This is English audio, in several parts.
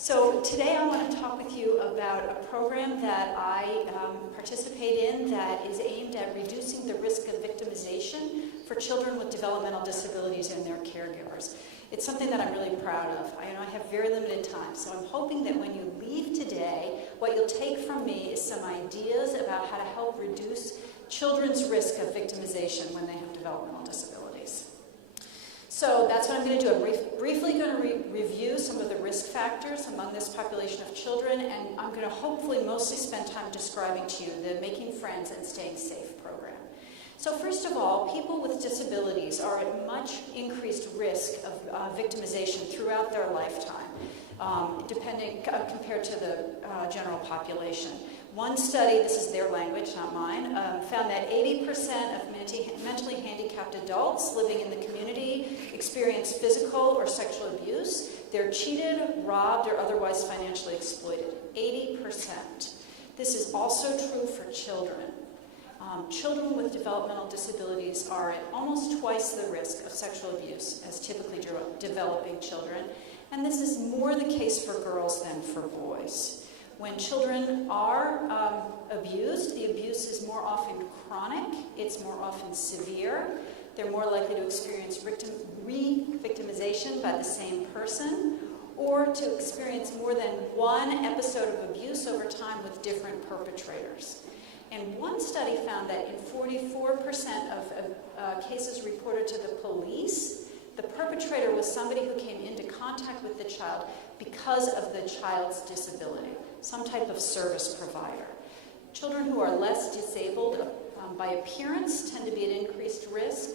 So today I want to talk with you about a program that I participate in that is aimed at reducing the risk of victimization for children with developmental disabilities and their caregivers. It's something that I'm really proud of. I have very limited time, so I'm hoping that when you leave today, what you'll take from me is some ideas about how to help reduce children's risk of victimization when they have developmental disabilities. So that's what I'm going to do. I'm briefly going to review some of the risk factors among this population of children, and I'm going to hopefully mostly spend time describing to you the Making Friends and Staying Safe program. So first of all, people with disabilities are at much increased risk of victimization throughout their lifetime, compared to the general population. One study, this is their language, not mine, found that 80% of mentally handicapped adults living in the community experience physical or sexual abuse. They're cheated, robbed, or otherwise financially exploited. 80%. This is also true for children. Children with developmental disabilities are at almost twice the risk of sexual abuse as typically developing children, and this is more the case for girls than for boys. When children are abused, the abuse is more often chronic, it's more often severe, they're more likely to experience re-victimization by the same person, or to experience more than one episode of abuse over time with different perpetrators. And one study found that in 44% of cases reported to the police, the perpetrator was somebody who came into contact with the child because of the child's disability, some type of service provider. Children who are less disabled by appearance tend to be at increased risk,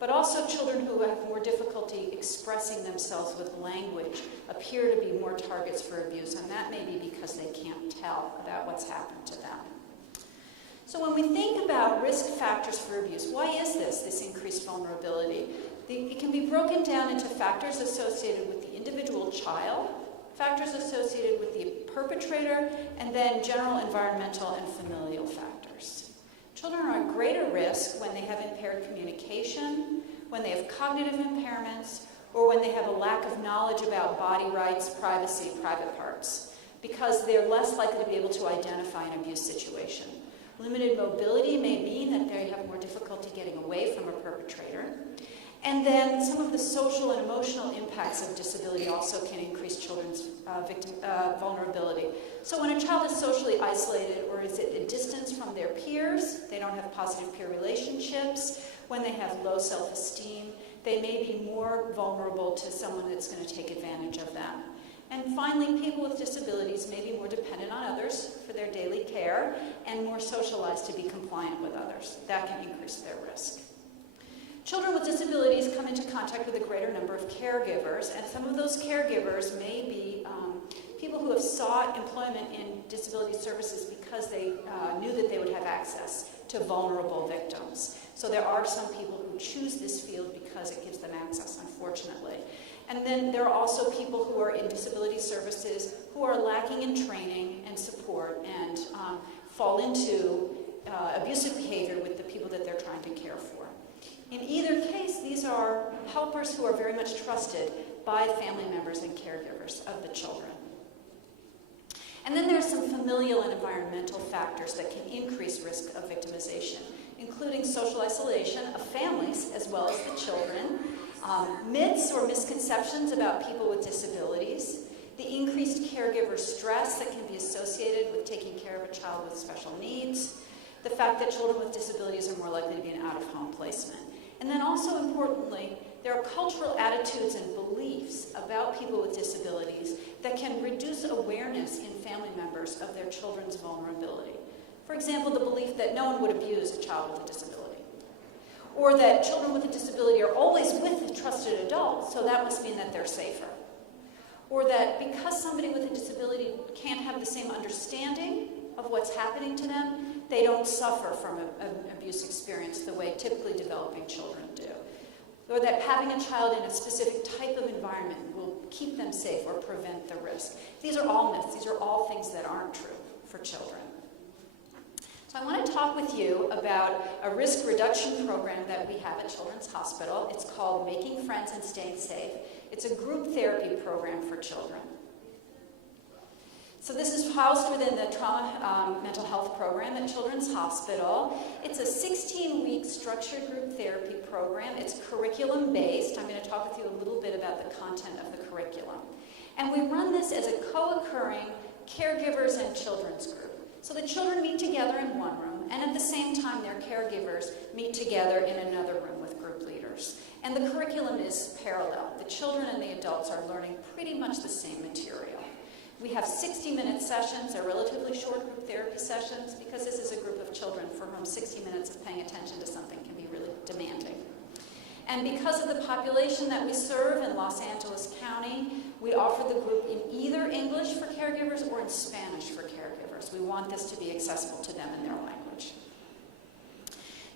but also children who have more difficulty expressing themselves with language appear to be more targets for abuse, and that may be because they can't tell about what's happened to them. So when we think about risk factors for abuse, why is this increased vulnerability? It can be broken down into factors associated with the individual child, factors associated with the perpetrator, and then general environmental and familial factors. Children are at greater risk when they have impaired communication, when they have cognitive impairments, or when they have a lack of knowledge about body rights, privacy, private parts, because they're less likely to be able to identify an abuse situation. Limited mobility may mean that they have more difficulty getting away from a perpetrator. And then some of the social and emotional impacts of disability also can increase children's vulnerability. So when a child is socially isolated or is at a distance from their peers, they don't have positive peer relationships, when they have low self-esteem, they may be more vulnerable to someone that's going to take advantage of them. And finally, people with disabilities may be more dependent on others for their daily care and more socialized to be compliant with others. That can increase their risk. Children with disabilities come into contact with a greater number of caregivers, and some of those caregivers may be people who have sought employment in disability services because they knew that they would have access to vulnerable victims. So there are some people who choose this field because it gives them access, unfortunately. And then there are also people who are in disability services who are lacking in training and support and fall into abusive behavior with the people that they're trying to care for. In either case, these are helpers who are very much trusted by family members and caregivers of the children. And then there are some familial and environmental factors that can increase risk of victimization, including social isolation of families as well as the children, myths or misconceptions about people with disabilities, the increased caregiver stress that can be associated with taking care of a child with special needs, the fact that children with disabilities are more likely to be in out-of-home placement. And then also importantly, there are cultural attitudes and beliefs about people with disabilities that can reduce awareness in family members of their children's vulnerability. For example, the belief that no one would abuse a child with a disability, or that children with a disability are always with a trusted adult, so that must mean that they're safer. Or that because somebody with a disability can't have the same understanding of what's happening to them, they don't suffer from an abuse experience the way typically developing children do. Or that having a child in a specific type of environment will keep them safe or prevent the risk. These are all myths. These are all things that aren't true for children. So I want to talk with you about a risk reduction program that we have at Children's Hospital. It's called Making Friends and Staying Safe. It's a group therapy program for children. So this is housed within the trauma mental health program at Children's Hospital. It's a 16-week structured group therapy program. It's curriculum-based. I'm going to talk with you a little bit about the content of the curriculum. And we run this as a co-occurring caregivers and children's group. So the children meet together in one room, and at the same time their caregivers meet together in another room with group leaders. And the curriculum is parallel. The children and the adults are learning pretty much the same material. We have 60-minute sessions. They're relatively short group therapy sessions because this is a group of children for whom 60 minutes of paying attention to something can be really demanding. And because of the population that we serve in Los Angeles County, we offer the group in either English for caregivers or in Spanish for caregivers. We want this to be accessible to them in their language.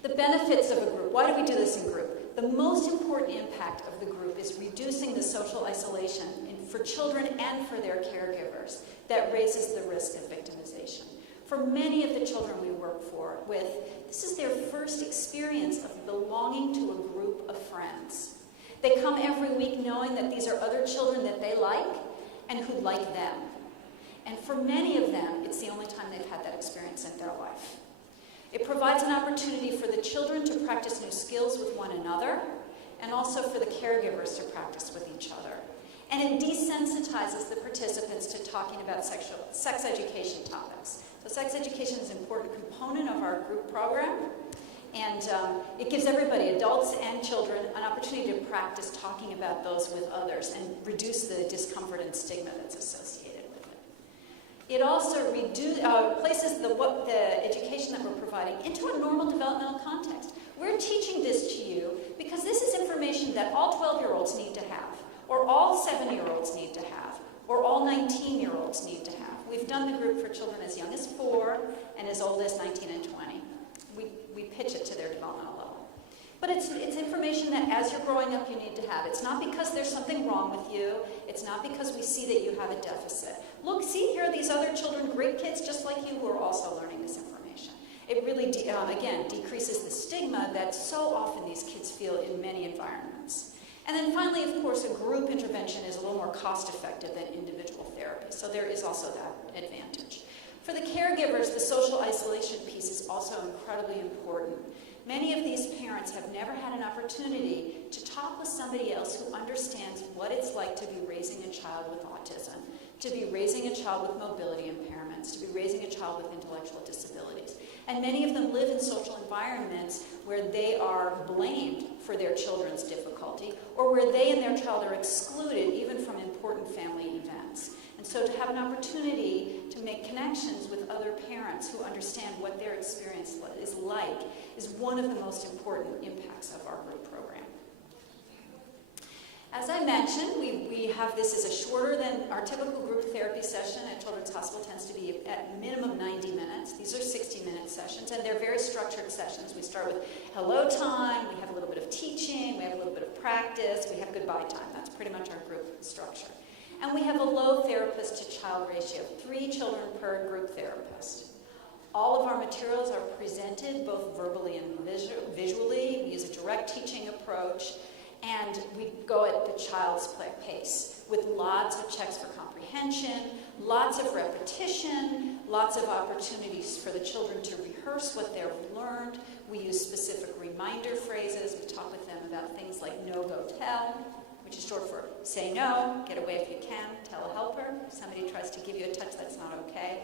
The benefits of a group. Why do we do this in group? The most important impact of the group is reducing the social isolation for children and for their caregivers that raises the risk of victimization. For many of the children we work with, this is their first experience of belonging to a group of friends. They come every week knowing that these are other children that they like and who like them. And for many of them, it's the only time they've had that experience in their life. It provides an opportunity for the children to practice new skills with one another and also for the caregivers to practice with each other. And it desensitizes the participants to talking about sex education topics. So sex education is an important component of our group program, and it gives everybody, adults and children, an opportunity to practice talking about those with others and reduce the discomfort and stigma that's associated with it. It also places the education that we're providing into a normal developmental context. We're teaching this to you because this is information that all 12-year-olds need to have, or all 7-year-olds need to have, or all 19-year-olds need to have. We've done the group for children as young as 4 and as old as 19 and 20. We pitch it to their developmental level. But it's information that as you're growing up you need to have. It's not because there's something wrong with you. It's not because we see that you have a deficit. Look, see, here are these other children, great kids just like you, who are also learning this information. It really, again, decreases the stigma that so often these kids feel in many environments. And then finally, of course, a group intervention is a little more cost-effective than individual therapy, so there is also that advantage. For the caregivers, the social isolation piece is also incredibly important. Many of these parents have never had an opportunity to talk with somebody else who understands what it's like to be raising a child with autism, to be raising a child with mobility impairments, to be raising a child with intellectual disabilities. And many of them live in social environments where they are blamed for their children's difficulty, or where they and their child are excluded even from important family events. And so to have an opportunity to make connections with other parents who understand what their experience is like is one of the most important impacts of our group program. As I mentioned, we have this as a shorter than our typical group therapy session at Children's Hospital tends to be at minimum 90 minutes. These are 60-minute sessions, and they're very structured sessions. We start with hello time, we have a little bit of teaching, we have a little bit of practice, we have goodbye time. That's pretty much our group structure. And we have a low therapist-to-child ratio, 3 children per group therapist. All of our materials are presented both verbally and visually. We use a direct teaching approach. And we go at the child's pace with lots of checks for comprehension, lots of repetition, lots of opportunities for the children to rehearse what they've learned. We use specific reminder phrases. We talk with them about things like no, go, tell, which is short for say no, get away if you can, tell a helper. If somebody tries to give you a touch, that's not okay.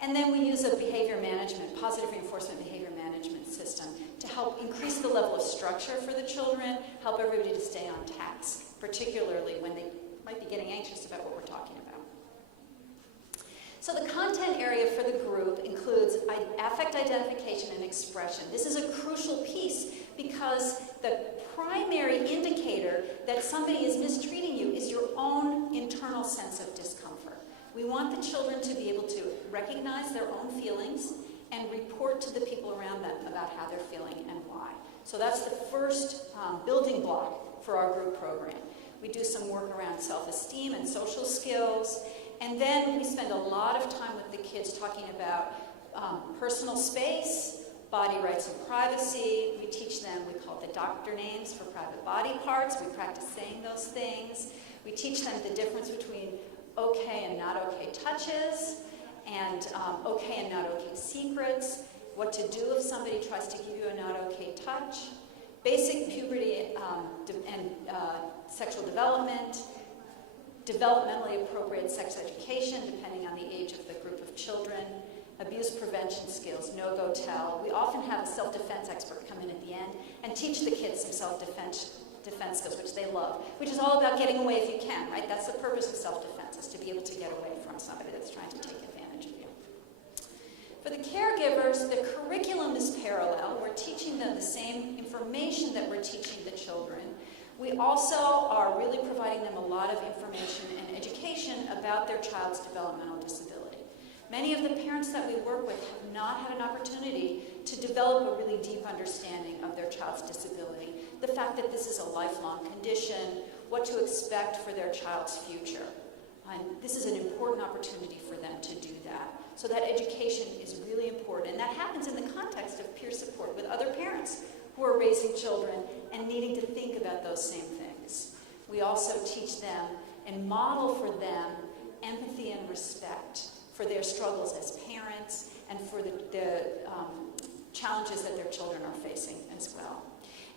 And then we use a behavior management, positive reinforcement behavior management system to help increase the level of structure for the children, help everybody to stay on task, particularly when they might be getting anxious about what we're talking about. So the content area for the group includes affect identification and expression. This is a crucial piece because the primary indicator that somebody is mistreating you is your own internal sense of discomfort. We want the children to be able to recognize their own feelings and report to the people around them about how they're feeling and why. So that's the first building block for our group program. We do some work around self-esteem and social skills, and then we spend a lot of time with the kids talking about personal space, body rights and privacy. We teach them, we call it the doctor names for private body parts. We practice saying those things. We teach them the difference between okay and not okay touches, and okay and not okay secrets, what to do if somebody tries to give you a not okay touch, basic puberty and sexual development, developmentally appropriate sex education depending on the age of the group of children, abuse prevention skills, no-go tell. We often have a self-defense expert come in at the end and teach the kids some self-defense skills, which they love, which is all about getting away if you can, right? That's the purpose of self-defense, is to be able to get away from somebody that's trying to take advantage of you. For the caregivers, the curriculum is parallel. We're teaching them the same information that we're teaching the children. We also are really providing them a lot of information and education about their child's developmental disability. Many of the parents that we work with have not had an opportunity to develop a really deep understanding of their child's disability, the fact that this is a lifelong condition, what to expect for their child's future. And this is an important opportunity for them to do that. So that education is really important, and that happens in the context of peer support with other parents who are raising children and needing to think about those same things. We also teach them and model for them empathy and respect for their struggles as parents and for the challenges that their children are facing as well.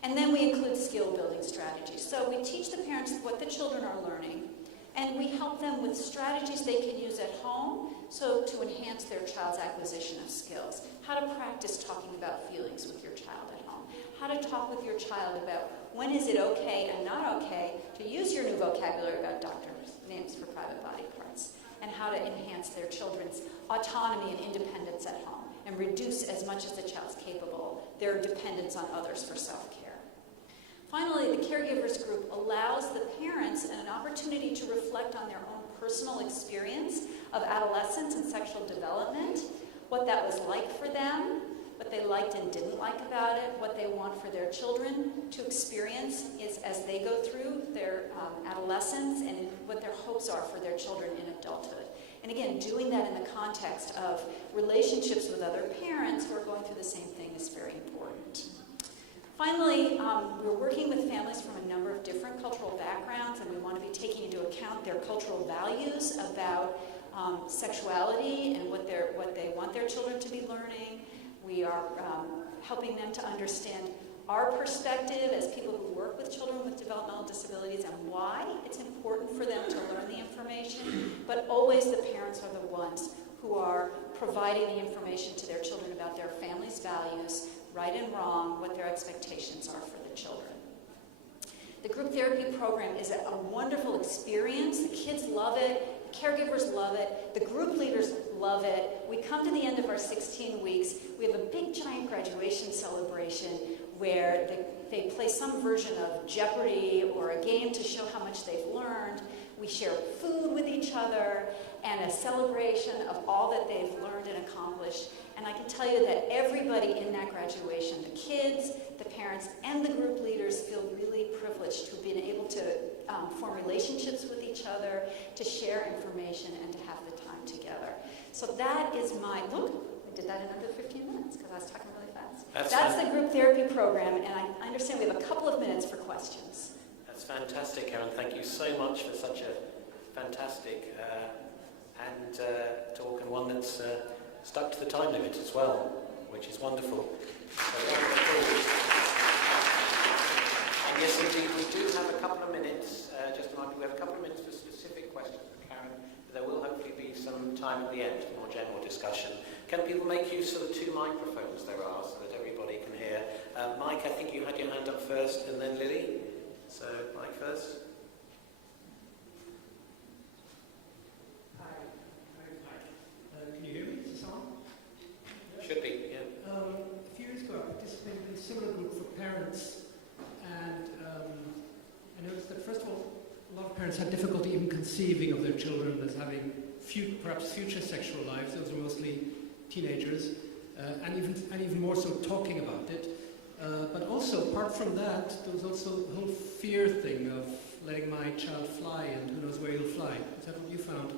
And then we include skill building strategies. So we teach the parents what the children are learning, and we help them with strategies they can use at home so to enhance their child's acquisition of skills. How to practice talking about feelings with your child at home. How to talk with your child about when is it okay and not okay to use your new vocabulary about doctors' names for private body parts. And how to enhance their children's autonomy and independence at home and reduce, as much as the child's capable, their dependence on others for self-care. Finally, the caregivers group allows the parents an opportunity to reflect on their own personal experience of adolescence and sexual development, what that was like for them, what they liked and didn't like about it, what they want for their children to experience as they go through their adolescence, and what their hopes are for their children in adulthood. And again, doing that in the context of relationships with other parents who are going through the same thing is very important. Finally, we're working with families from a number of different cultural backgrounds, and we want to be taking into account their cultural values about sexuality and what they want their children to be learning. We are helping them to understand our perspective as people who work with children with developmental disabilities and why it's important for them to learn the information, but always the parents are the ones who are providing the information to their children about their family's values, right and wrong, what their expectations are for the children. The group therapy program is a wonderful experience. The kids love it. The caregivers love it. The group leaders love it. We come to the end of our 16 weeks. We have a big, giant graduation celebration where they play some version of Jeopardy or a game to show how much they've learned. We share food with each other and a celebration of all that they've learned and accomplished. And I can tell you that everybody in that graduation, the kids, the parents, and the group leaders feel really privileged to have been able to form relationships with each other, to share information, and to have the time together. So that is look, I did that in under 15 minutes because I was talking really fast. That's the group therapy program, and I understand we have a couple of minutes for questions. That's fantastic, Karen. Thank you so much for such a fantastic talk, and one that's stuck to the time limit as well, which is wonderful. And yes, indeed, we do have a couple of minutes, just a moment, we have a couple of minutes for specific questions for Karen, but there will hopefully be some time at the end for more general discussion. Can people make use of the two microphones there are so that everybody can hear? Mike, I think you had your hand up first, and then Lily. So, Mike first. Can you hear me? Is this on? Should be, yeah. A few years ago, I participated in a similar group for parents, and I noticed that, first of all, a lot of parents had difficulty even conceiving of their children as having perhaps future sexual lives. Those were mostly teenagers, and even more so talking about it. But also, apart from that, there was also the whole fear thing of letting my child fly, and who knows where he'll fly. Is that what you found?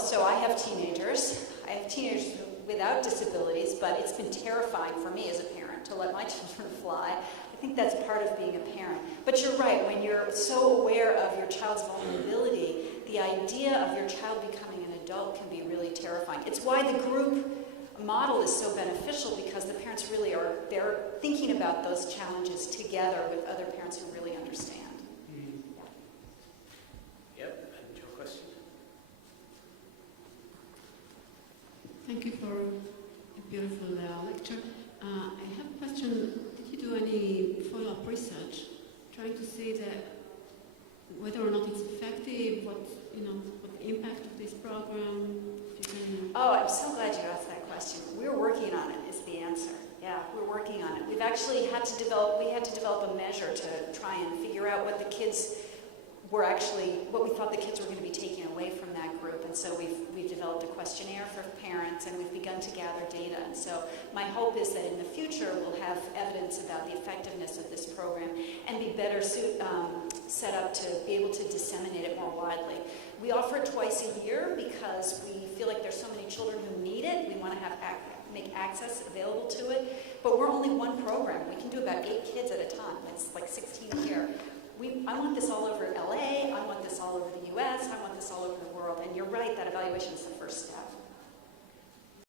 So I have teenagers. I have teenagers without disabilities, but it's been terrifying for me as a parent to let my children fly. I think that's part of being a parent. But you're right, when you're so aware of your child's vulnerability, the idea of your child becoming an adult can be really terrifying. It's why the group model is so beneficial, because the parents really they're thinking about those challenges together with other parents who really understand. Yep, and your question? Thank you for a beautiful lecture. I have a question. Did you do any follow-up research trying to see whether or not it's effective, what the impact of this program? If you can... Oh, I'm so glad you asked that question. We're working on it, is the answer. Yeah, we're working on it. We've actually had to develop a measure to try and figure out what what we thought the kids were going to be taking away from that group. And so we've developed a questionnaire for parents, and we've begun to gather data. And so my hope is that in the future we'll have evidence about the effectiveness of this program and be better set up to be able to disseminate it more widely. We offer it twice a year because we feel like there's so many children who need it. We want to make access available to it. But we're only one program. We can do about 8 kids at a time. It's like 16 a year. I want this all over LA, I want this all over the US, I want this all over the world. And you're right, that evaluation is the first step.